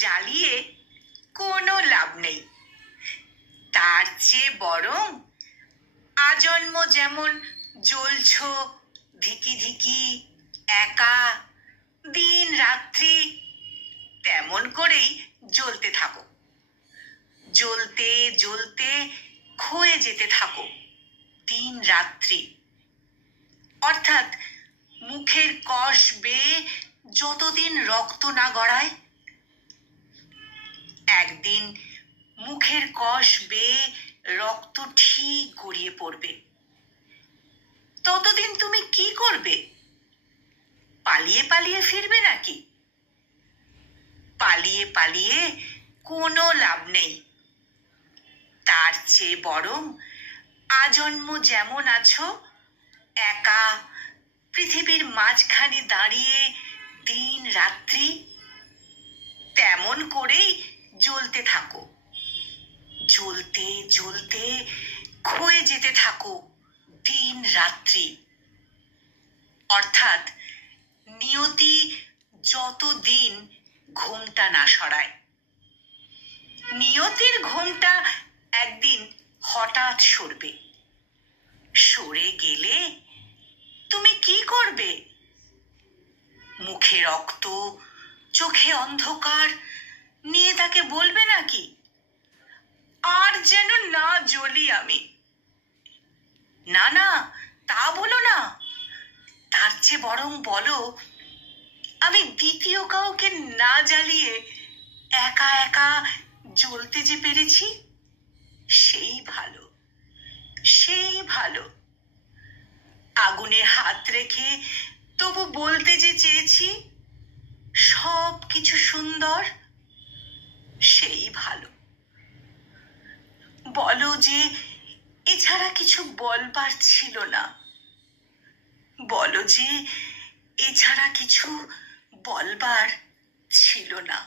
জ্বালিয়ে কোনো লাভ নেই। তার চেয়ে বরং আজন্ম যেমন জ্বলছ ধিকি ধিকি একা দিন রাত্রি, তেমন করেই জ্বলতে থাকো। জ্বলতে জ্বলতে ক্ষয়ে যেতে থাকো দিন রাত্রি। অর্থাৎ মুখের কষ বেয়ে যতদিন রক্ত না গড়ায়। একদিন মুখের কষ বেয়ে রক্ত ঠিক গড়িয়ে পড়বে। ততদিন তুমি কি করবে? পালিয়ে পালিয়ে ফিরবে নাকি? পালিয়ে পালিয়ে কোনো লাভ নেই। তার চেয়ে বরং আজন্ম যেমন আছো একা পৃথিবীর মাঝখানে দাঁড়িয়ে দিন রাত্রি, তেমন করেই জ্বলতে থাকো। জ্বলতে জ্বলতে ক্ষয়ে যেতে থাকো দিন রাত্রি। অর্থাৎ নিয়তি যতদিন ঘোমটা না সরায়। নিয়তির ঘোমটা একদিন হঠাৎ সরবে। সরে গেলে তুমি কি করবে? মুখে রক্ত, চোখে অন্ধকার নিয়ে তাকে বলবে নাকি, আর যেন না জ্বলি আমি? না না, তা বলো না। তার চেয়ে বরং বলো, আমি দ্বিতীয় কাউকে না জ্বালিয়ে একা একা জ্বলতে যে পেরেছি, সেই ভালো, সেই ভালো। আগুনে হাত রেখে তবু বলতে যে চেয়েছি সব কিছু সুন্দর, সেই ভালো। বলো যে এছাড়া কিছু বলবার ছিল না। বলো যে এছাড়া কিছু বলবার ছিল না।